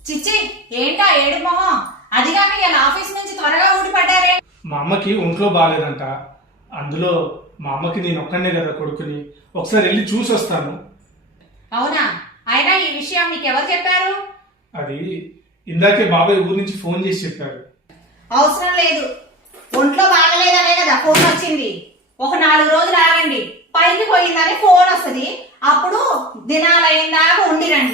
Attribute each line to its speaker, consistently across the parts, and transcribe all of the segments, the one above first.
Speaker 1: చిచ్చి ఏంటా ఏడు మొహం? అదిగాక ఇలా ఆఫీస్ నుంచి త్వరగా ఊడిపడ్డారే.
Speaker 2: మా అమ్మకి ఒంట్లో బాగాలేదంట. అందులో మా అమ్మకి నేను ఒక్కనే కదా కొడుకుని, ఒకసారి వెళ్ళి చూసి వస్తాను.
Speaker 1: అవునా? అయినా ఈ విషయం మీకు ఎవరు చెప్పారు?
Speaker 2: అది ఇందాకే బాబాయ్ ఊరి నుంచి ఫోన్ చేసి చెప్పారు.
Speaker 1: అవసరం లేదు, ఒంట్లో బాగలేదనే కదా ఫోన్ వచ్చింది. ఒక 4 రోజులు ఆగండి, పైకి పోయిందని ఫోన్ వస్తుంది, అప్పుడు దినాలైందాకా ఉండిరండి.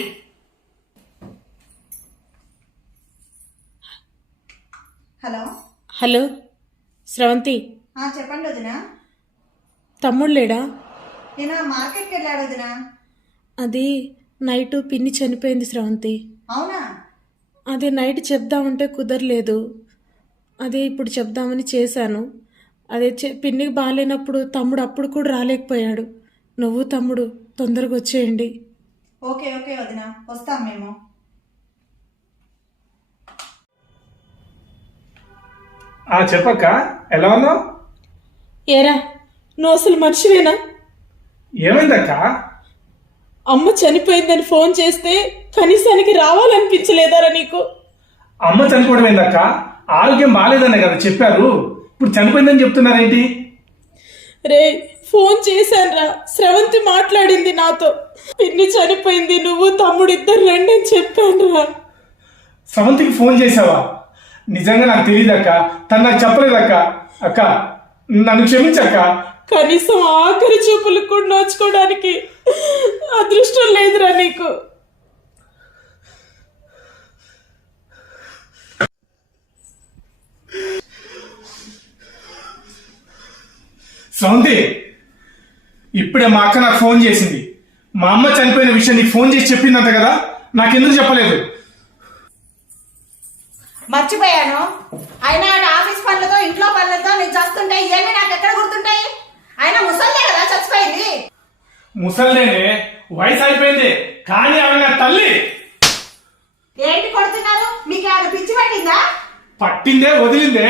Speaker 1: హలో
Speaker 3: హలో స్రవంతి,
Speaker 1: చెప్పండి వదినా.
Speaker 3: తమ్ముడు లేడా?
Speaker 1: నేను మార్కెట్కి వెళ్ళాడు వదినా.
Speaker 3: అది నైట్ పిన్ని చనిపోయింది స్రవంతి.
Speaker 1: అవునా?
Speaker 3: అదే నైట్ చెప్దామంటే కుదరలేదు, అదే ఇప్పుడు చెప్దామని చేశాను. అదే పిన్నికి బాగాలేనప్పుడు తమ్ముడు అప్పుడు కూడా రాలేకపోయాడు. నువ్వు తమ్ముడు తొందరగా వచ్చేయండి.
Speaker 1: ఓకే ఓకే వదినా, వస్తాం మేము.
Speaker 2: చెప్పక్క, ఎలా ఉన్నావు?
Speaker 3: ఏరా, నువ్వు అసలు మనిషివేనా?
Speaker 2: ఏమైందక్క?
Speaker 3: అమ్మ చనిపోయిందని ఫోన్ చేస్తే కనీసానికి రావాలనిపించలేదారా నీకు?
Speaker 2: అమ్మ చనిపోవడం ఏందక్క? ఆరోగ్యం బాగాలేదనే కదా చెప్పారు, ఇప్పుడు చనిపోయిందని చెప్తున్నారేంటి?
Speaker 3: రే, ఫోన్ చేశానురా, స్రవంతి మాట్లాడింది నాతో. పిన్ని చనిపోయింది, నువ్వు తమ్ముడు ఇద్దరు రండి అని చెప్పాను రా.
Speaker 2: స్రవంతికి ఫోన్ చేసావా? నిజంగా నాకు తెలియదక్క, తను నాకు చెప్పలేదక్క. అక్క, నన్ను క్షమించక్క.
Speaker 3: కనీసం ఆఖరి చూపులు కూడా నోచుకోవడానికి అదృష్టం లేదురా నీకు.
Speaker 2: స్రవంతి, ఇప్పుడే మా అక్క నాకు ఫోన్ చేసింది. మా అమ్మ చనిపోయిన విషయం నీకు ఫోన్ చేసి చెప్పిందంట కదా, నాకెందుకు చెప్పలేదు?
Speaker 1: మర్చిపోయాను. అయినా ఆఫీస్ పనులతో ఇంట్లో పనులతో నీకు చస్తుంటాయి, ఇవన్నీ నాకు ఎక్కడ గుర్తుంటాయి? అయినా ముసల్దే కదా చచ్చిపోయింది.
Speaker 2: ముసల్దేనే, వయసు అయిపోయింది, కానీ ఆమె నా తల్లి.
Speaker 1: ఏంటి కొడుతున్నారు? మీకు ఏమైనా పిచ్చి పట్టిందా?
Speaker 2: పట్టిందే, వదిలిందే.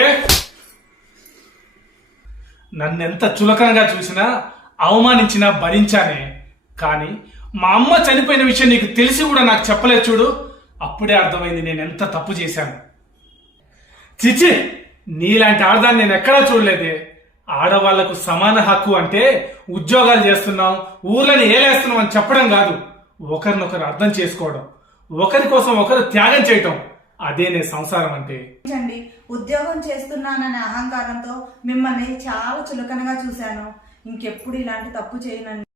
Speaker 2: నన్నెంత చులకనగా చూసినా అవమానించినా భరించానే, కానీ మా అమ్మ చనిపోయిన విషయం నీకు తెలిసి కూడా నాకు చెప్పలేదు చూడు, అప్పుడే అర్థమైంది నేను ఎంత తప్పు చేశాను. చిచి, నీలాంటి ఆడదాన్ని నేను ఎక్కడా చూడలేదే. ఆడవాళ్లకు సమాన హక్కు అంటే ఉద్యోగాలు చేస్తున్నాం, ఊర్లను ఏలేస్తున్నాం అని చెప్పడం కాదు, ఒకరినొకరు అర్థం చేసుకోవడం, ఒకరి కోసం ఒకరు త్యాగం చేయటం, అదేనే సంసారం అంటే.
Speaker 1: ఉద్యోగం చేస్తున్నాననే అహంకారంతో మిమ్మల్ని చాలా చులకనగా చూశాను. ఇంకెప్పుడు ఇలాంటి తప్పు చేయనండి.